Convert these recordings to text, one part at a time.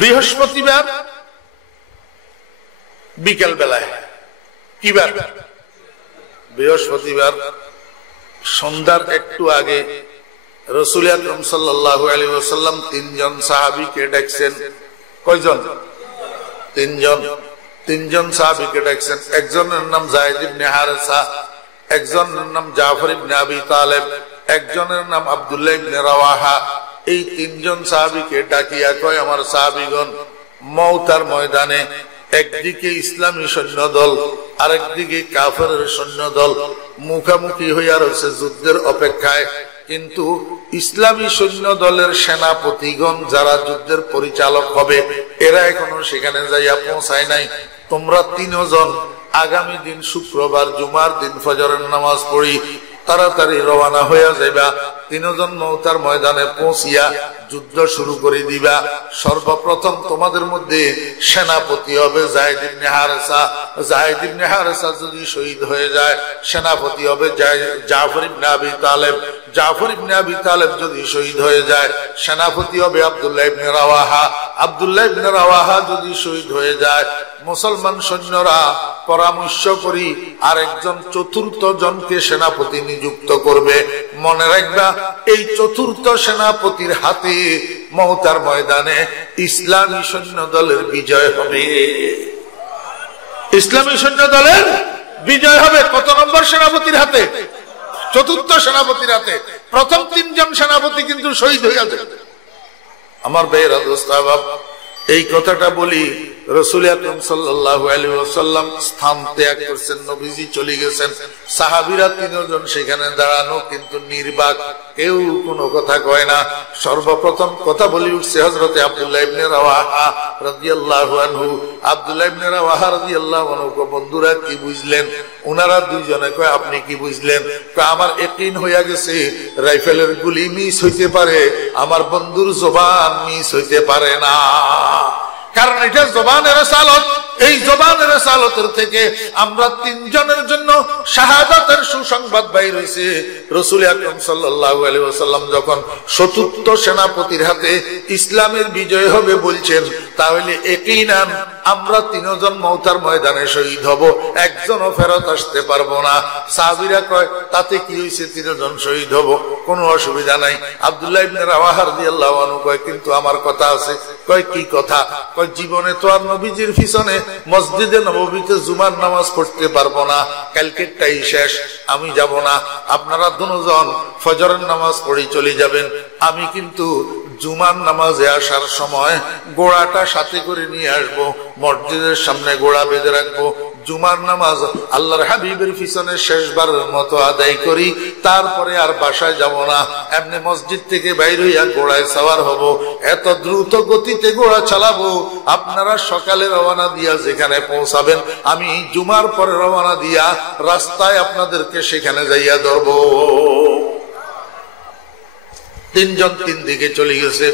বৃহস্পতিবার বিকেল বেলায়, কিবার বৃহস্পতিবার সন্ধ্যার একটু আগে রাসূল আকরাম সাল্লাল্লাহু আলাইহি ওয়াসাল্লাম তিনজন সাহাবীকে ডাকছেন। কয়জন? তিনজন সাহাবীকে ডাকছেন। একজনের নাম যায়েদ ইবনে হারেসা, একজনের নাম জাফর ইবনে আবি তালেব, একজনের নাম আব্দুল্লাহ ইবনে রাওয়াহা। এই তিনজন সাহাবীকে ডাকিয়া কয়, আমার সাহাবীগণ, মওতার ময়দানে একদিকে ইসলামী সৈন্যদল আর একদিকে কাফেরের সৈন্যদল মুখামুখি হইয়া রয়েছে যুদ্ধের অপেক্ষায়। কিন্তু ইসলামী সৈন্য দলের সেনাপতিগণ যারা যুদ্ধের পরিচালক হবে এরা এখনো সেখানে যাইয়া পৌঁছায় নাই। তোমরা তিনজন আগামী দিন শুক্রবার জুমার দিন ফজরের নামাজ পড়ি তাড়াতাড়ি রওনা হইয়া যাইবা। তিনজন মওতার ময়দানে পৌঁছিয়া যুদ্ধ শুরু করে দিবা। সর্বপ্রথম তোমাদের মধ্যে সেনাপতি হবে যায়েদ ইবনে হারেসা। যায়েদ ইবনে হারেসা যদি শহীদ হয়ে যায় সেনাপতি হবে জাফর ইবনে আবি তালেব। জাফর ইবনে আবি তালেব যদি শহীদ হয়ে যায় সেনাপতি হবে আব্দুল্লাহ ইবনে রাওয়াহা। আব্দুল্লাহ ইবনে রাওয়াহা যদি শহীদ হয়ে যায় মুসলমান সৈন্যরা পরামর্শ করি আরেকজন চতুর্থ জনকে সেনাপতি নিযুক্ত করবে। মনে রাখবা, এই চতুর্থ সেনাপতির হাতে মওতার ময়দানে ইসলামী সৈন্য দলের বিজয় হবে। ইসলামী সৈন্য দলের বিজয় হবে কত নম্বর সেনাপতির হাতে? চতুর্থ সেনাপতির হাতে। প্রথম তিনজন সেনাপতি কিন্তু শহীদ হয়ে যাবে। আমার ভাইয়েরা, দোস্ত আহবাব, এই কথাটা বলি, রাসূল আকরাম সাল্লাল্লাহু আলাইহি ওয়াসাল্লাম স্থান ত্যাগ করেছেন, নবীজি চলে গেছেন, সাহাবীরা তিনজন সেখানে দাঁড়ানো, কিন্তু নির্বাক, কেউ কোনো কথা কয় না। সর্বপ্রথম কথা বলি উঠছে হযরতে আব্দুল্লাহ ইবনে রাওয়াহা রাদিয়াল্লাহু আনহু। আব্দুল্লাহ ইবনে রাওয়াহা রাদিয়াল্লাহু আনহু, বন্ধুরা কি বুঝলেন? ওনারা দুইজনে কয়, আপনি কি বুঝলেন? আমার ইয়াকিন হইয়া গেছে রাইফেলের গুলি মিস হইতে পারে, আমার বন্ধুর জবান মিস হইতে পারে না, কারণ এটা জবানের রিসালাত। এই জবানের রিসালাতের থেকে আমরা তিনজনের জন্য শাহাদাতের সুসংবাদ বাইর হইছে। রাসূল আকরাম সাল্লাল্লাহু আলাইহি ওয়াসাল্লাম যখন চতুর্থ সেনাপতির হাতে ইসলামের বিজয় হবে বলছেন, তাহলে ইয়াকিনান আমরা তিনজন মওতার ময়দানে শহীদ হব, একজনও ফেরত আসতে পারবো না। সাহাবীরা কয়, তাতে কি হইছে, তিনজন শহীদ হব, কোনো অসুবিধা নাই। আব্দুল্লাহ ইবনে রাওয়াহা রাদিয়াল্লাহু আনহু কয়, কিন্তু আমার কথা আছে। কয়, কি কথা? কয়, জীবনে তো আর নবীজির পিছনে মসজিদে নববীতে জুমার নামাজ পড়তে পারবো না, কালকেরটাই শেষ, আমি যাব না। আপনারা দুজন ফজরের নামাজ পড়ে চলে যাবেন, আমি কিন্তু জুমার নামাজে আসার সময় ঘোড়াটা সাথে করে নিয়ে আসবো, মসজিদের সামনে ঘোড়া বেঁধে রাখবো। জুমার নামাজ আল্লাহর হাবিবের পিছনে শেষবারের মতো আদায় করি, তারপরে আর বাসায় যাব না, এমনি মসজিদ থেকে বাইর হইয়া ঘোড়ায় সাওয়ার হব। এত দ্রুত গতিতে ঘোড়া চালাবো, আপনারা সকালে রওনা দিয়া যেখানে পৌঁছাবেন, আমি জুমার পরে রওনা দিয়া রাস্তায় আপনাদেরকে সেখানে যাইয়া ধরবো। তিনজন তিন দিকে চলে গেছে।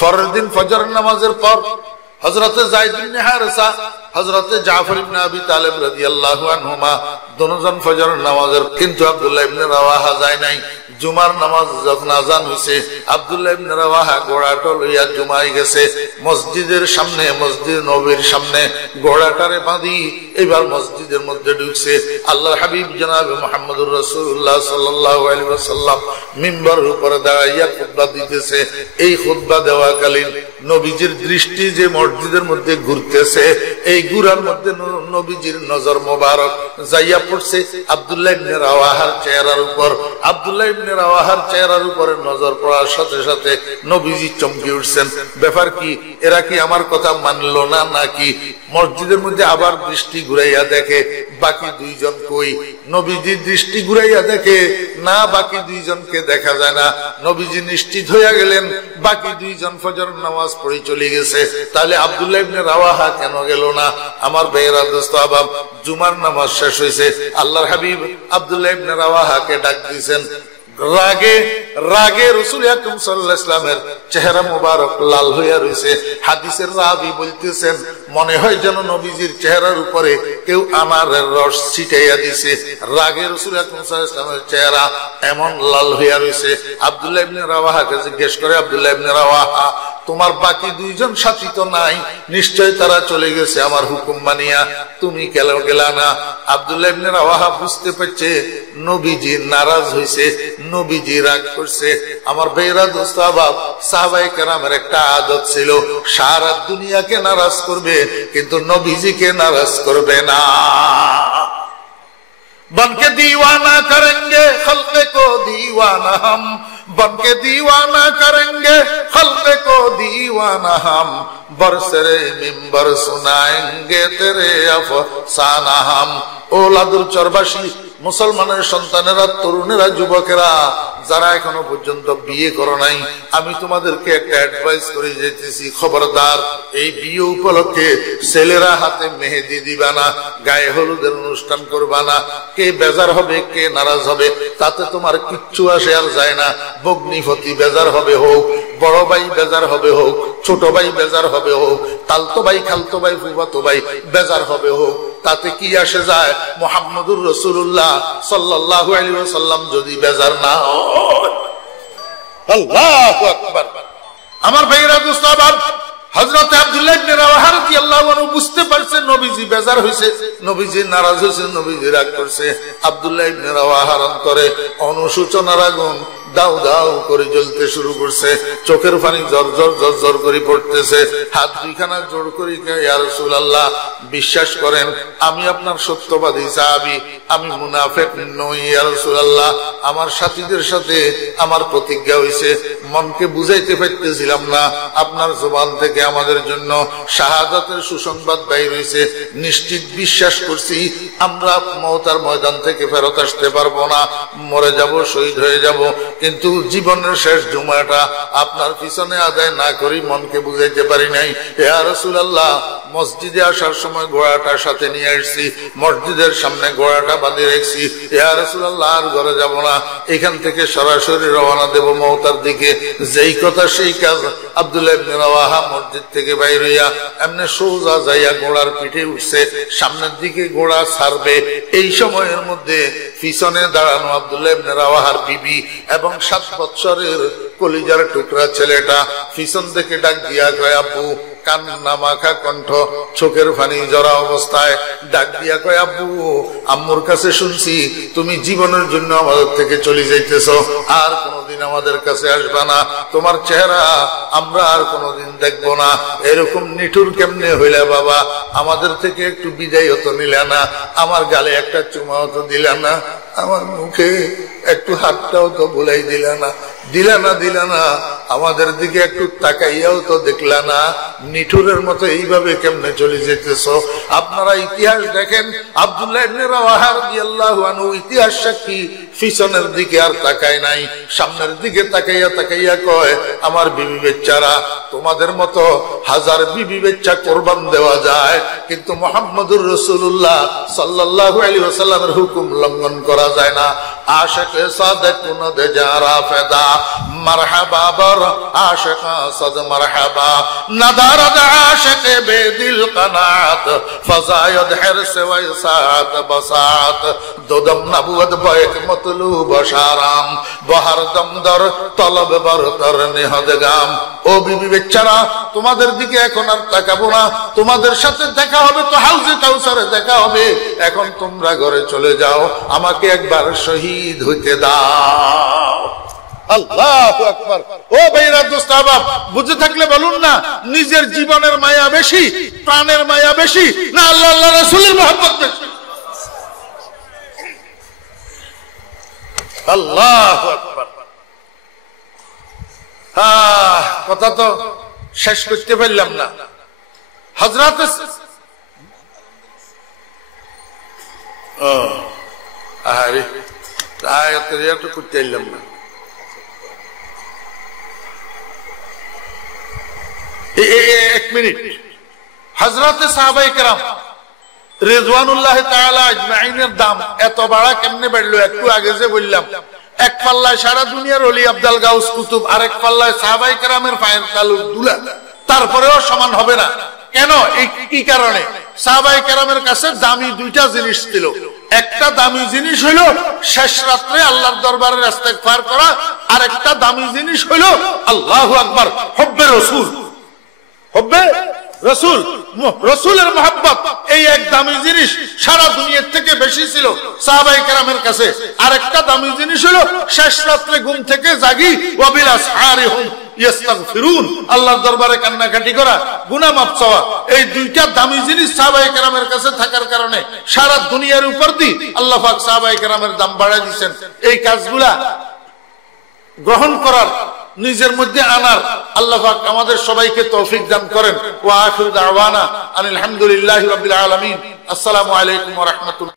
পরের দিন ফজর নামাজের পর হযরতে যায়েদ ইবনে হারেসা, হযরতে জাফর ইবনে আবি তালেব রাদিয়াল্লাহু আনহুমা দুজন ফজর নামাজের, কিন্তু আব্দুল্লাহ ইবনে রাওয়াহা যায় নাই। জুমার নামাজ যখন আজান হইছে, আব্দুল্লাহ ইবনে রাওয়াহা ঘোড়াটা লইয়া জুমায় গেছে। মসজিদের সামনে, মসজিদ নববীর সামনে ঘোড়াটারে বাঁধি এবার মসজিদের মধ্যে ঢুকছে। আল্লাহর হাবিব জনাবে মুহাম্মদুর রাসূলুল্লাহ সাল্লাল্লাহু আলাইহি ওয়াসাল্লাম মিম্বারের উপরে দাঁড়াইয়া খুতবা দিতেছে। এই খুতবা দেওয়াকালীন নবীজির দৃষ্টি যে মসজিদের মধ্যে ঘুরতেছে, এই ঘুরার মধ্যে নবীজির নজর মোবারক যাইয়া পড়ছে আব্দুল্লাহ ইবনে রাওয়াহার চেহারার উপর। আব্দুল্লাহ ইবনে রাওয়াহার চেহারার উপরে নজর পড়ার সাথে সাথে নবীজি চমকে উঠছেন। ব্যাপার কি, এরা কি আমার কথা মানলো না নাকি? মসজিদের মধ্যে আবার দৃষ্টি ঘুরাইয়া দেখে বাকি দুইজন কই। নবীজি দৃষ্টি ঘুরাইয়া দেখে না, বাকি দুইজনকে দেখা যায় না। নবীজি নিশ্চিত হইয়া গেলেন বাকি দুইজন ফজর নামাজ পড়ে চলে গেছে, তাহলে আব্দুল্লাহ ইবনে রাওয়াহা কেন গেল না? আমার ভাইয়েরা, দোস্ত আহবাব, জুমার নামাজ শেষ হয়েছে, আল্লাহর হাবিব আব্দুল্লাহ ইবনে রাওয়াহাকে ডাক দিয়েছেন। রাগে রাগে রাসূল আকরাম সাল্লাল্লাহু আলাইহি ওয়াসাল্লামের চেহারা মোবারক লাল হইয়া রয়েছে। হাদিসের রাবী বলতেছেন, মনে হয় যেন নবীজির চেহারার উপরে কেউ আনারের রস ছিটাইয়া দিয়েছে। রাগে রাসূল আকরাম সাল্লাল্লাহু আলাইহি ওয়াসাল্লামের চেহারা এমন লাল হইয়া রয়েছে। আব্দুল্লাহ ইবনে রাওয়াহাকে জিজ্ঞেস করে, আব্দুল্লাহ ইবনে রাওয়াহা, তোমার বাকি দুইজন সাথী তো নাই, নিশ্চয় তারা চলে গেছে আমার হুকুম মানিয়া, তুমি কেন গেলা না? আব্দুল্লাহ ইবনে রাওয়াহা বুঝতে পারছে নবীজি নারাজ হইছে, নবীজি রাগ করছে। আমার ভাইরা দোস্ত আহবাব, সাহাবায়ে কেরামের একটা আদত ছিল, সারা দুনিয়াকে নারাজ করবে কিন্তু নবীজিকে নারাজ করবে না। बनके दीवाना करेंगे खल्क़े को दीवाना हम, बनके दीवाना करेंगे खल्क़े को दीवाना हम, बरसरे मिंबर सुनाएंगे तेरे अफसाना हम। ও লাদুর চরবাসী মুসলমানের সন্তানেরা, তরুণেরা, যুবকেরা যারা এখনো পর্যন্ত বিয়ে করো নাই, আমি তোমাদেরকে একটা অ্যাডভাইস করে যেতেছি, খবরদার এই বিয়ে উপলক্ষে ছেলেরা হাতে মেহেদি দিবা না, গায়ে হলুদের অনুষ্ঠান করবা না। কে বেজার হবে, কে নারাজ হবে, তাতে তোমার কিচ্ছু আসে আর যায় না। ভগ্নিপতি বেজার হবে হোক, বড় ভাই বেজার হবে হোক, ছোট ভাই বেজার হবে হোক, তালতো ভাই, খালতো ভাই, ফুফাতো ভাই বেজার হবে হোক, তাতে কি আসে যায়? মুহাম্মদুর রাসূলুল্লাহ সাল্লাল্লাহু আলাইহি ওয়াসাল্লাম যদি বেজার না হয়। আল্লাহু আকবার। আমার ভাইরা দোস্ত আহবাব, হযরত আব্দুল্লাহ ইবনে রাওয়াহা রাদিয়াল্লাহু আনহু বুঝতে পারছেন নবীজি বেজার হইছে, নবীজি নারাজ হইছে, নবীজি রাগ করছে। আব্দুল্লাহ ইবনে রাওয়াহার অন্তরে অনুশোচনার আগুন দাউ দাউ করে জ্বলতে শুরু করছে, চোখের পানি জর্জর জর্জর করে পড়তেছে। হাত দুইখানা জোড় করে, ইয়া রাসূলুল্লাহ বিশ্বাস করেন আমি আপনার সত্যবাদী সাহাবী, আমি মুনাফিক নই ইয়া রাসূলুল্লাহ। আমার সাথীদের সাথে আমার প্রতিজ্ঞা হইছে, মনকে বুঝাইতে পারতেছিলাম না, আপনার জবান থেকে আমাদের জন্য শাহাদাতের সুসংবাদ বাইর হইছে। নিশ্চিত বিশ্বাস করছি আমরা মওতার ময়দান থেকে ফেরত আসতে পারবো না, মরে যাব, শহীদ হয়ে যাব, কিন্তু জীবনের শেষ জুমাটা আপনার পিছনে আদায় না করি মনকে বুঝাইতে পারি নাই। ইয়া রাসূলুল্লাহ মসজিদে আসার সময় ঘোড়াটা সাথে নিয়ে আসছি, মসজিদের সামনে ঘোড়াটা বাঁধে রেখেছি। ইয়া রাসূলুল্লাহ আর ঘরে যাব না, এখান থেকে সরাসরি রওনা দেব মওতার দিকে। যেই কথা সেই কাজ। আব্দুল্লাহ ইবনে রাওয়াহা মসজিদ থেকে বাইর হইয়া এমনি সোজা যাইয়া ঘোড়ার পিঠে উঠছে, সামনের দিকে ঘোড়া ছাড়বে। এই সময়ের মধ্যে পিছনে দাঁড়ানো আব্দুল্লাহ ইবনে রাওয়াহার বিবি এবং 7 বছরের কলিজার টুকরা ছেলেটা পিছন থেকে ডাক দিয়া কয়, আব্বু। কান্না মাখা কণ্ঠ, চোখের পানি জড়া অবস্থায় ডাক দিয়া কয়, আব্বু আম্মুর কাছে শুনছি তুমি জীবনের জন্য আমাদের থেকে চলে যাইতেছ, আর কোনোদিন আমাদের কাছে আসবা না, তোমার চেহারা আমরা আর কোনোদিন দেখবো না। এরকম নিঠুর কেমনে হইলা বাবা? আমাদের থেকে একটু বিদায় হতো নিলা না, আমার গালে একটা চুমা হতো দিলা না, আমার মুখে একটু হাতটাও তো বুলাই দিলা না, দিলা না, আমাদের দিকে একটু তাকাইয়াও তো দেখলা না। নিঠুরের মতো এইভাবে কেমনে চলে যেতেছ? আপনারা ইতিহাস দেখেন, আব্দুল্লাহ ইবনে রাওয়াহা রাদিয়াল্লাহু আনহু ইতিহাস সাক্ষী, পিছনের দিকে আর তাকায় নাই, সামনের দিকে তাকাইয়া তাকাইয়া কয়, আমার বিবি বেচারা, তোমাদের মতো হাজার বিবি বেচা কোরবান দেওয়া যায়, কিন্তু মুহাম্মদুর রাসূলুল্লাহ সাল্লাল্লাহু আলাইহি ওয়াসাল্লামের হুকুম লঙ্ঘন করা যায় না। আশিকে সাদেক নদে যারা ফেদা মারহাবা বর আশিকা সাদ মারহাবা নদারদ আশিকে বেদিল কনাত ফজায়দ হিরস ওয়াইসাত বসাত দদম নবুয়ত বাইক মতলুব শারাম বহর দমদর তলব বরতর নিহদগাম। ও বিবি বেচারা, তোমাদের দিকে এখন আর তাকাবো না, তোমাদের সাথে দেখা হবে তো হাউজে কাউসারে দেখা হবে, এখন তোমরা ঘরে চলে যাও, আমাকে একবার শহীদ হইতে দাও। আল্লাহু আকবার। ও ভাইরা দোস্ত আহবাব, বুঝে থাকলে বলুন না, নিজের জীবনের মায়া বেশি, প্রাণের মায়া বেশি না আল্লাহ আল্লাহ রাসূলের মহব্বত বেশি? আল্লাহু আকবার। কথা তো শেষ করতে পারলাম না। হযরত আরে আয়াতের এটা করতে পারলাম না। এক মিনিট। হযরত সাহাবায়ে কেরাম রিজওয়ানুল্লাহ তাআলা আজমাইনের দাম এত বাড়া কেমনে বাড়লো? একটু আগে যে বললাম, এক পাল্লায় সারা দুনিয়ার ওলি আব্দুল গাউস কুতুব, আরেক পাল্লায় সাহাবায়ে কেরামের পায়ের তালুর দুলা, তারপরেও সমান হবে না। কেন, এই কি কারণে? সাহাবায়ে কেরামের কাছে দামি দুইটা জিনিস ছিল। একটা দামি জিনিস হইল শেষ রাত্রে আল্লাহর দরবারে ইস্তেগফার করা, আর একটা দামি জিনিস হইল আল্লাহু আকবার, হুব্বে রাসূল। হুব্বে রাসূল, রাসূলের মহব্বত, এই এক দামি জিনিস সারা দুনিয়ার থেকে বেশি ছিল সাহাবায়ে কেরামের কাছে। আর একটা দামি জিনিস হলো শেষ রাত্রে ঘুম থেকে জাগি ওয়া বিল আসহারিহুম ইস্তাগফিরুন, আল্লাহর দরবারে কান্নাকাটি করা, গুনাহ মাফ চাওয়া। এই দুইটা দামি জিনিস সাহাবায়ে কেরামের কাছে থাকার কারণে সারা দুনিয়ার উপর দিয়ে আল্লাহ পাক সাহাবায়ে কেরামের দাম বাড়ায় দিয়েছেন। এই কাজগুলা গ্রহণ করার, নিজের মধ্যে আনার আল্লাহ পাক আমাদের সবাইকে তৌফিক দান করেন। ওয়া আখিরু দাওয়ানা আলহামদুলিল্লাহি রাব্বিল আলামিন। আসসালামু আলাইকুম ওয়া রাহমাতুল্লাহ।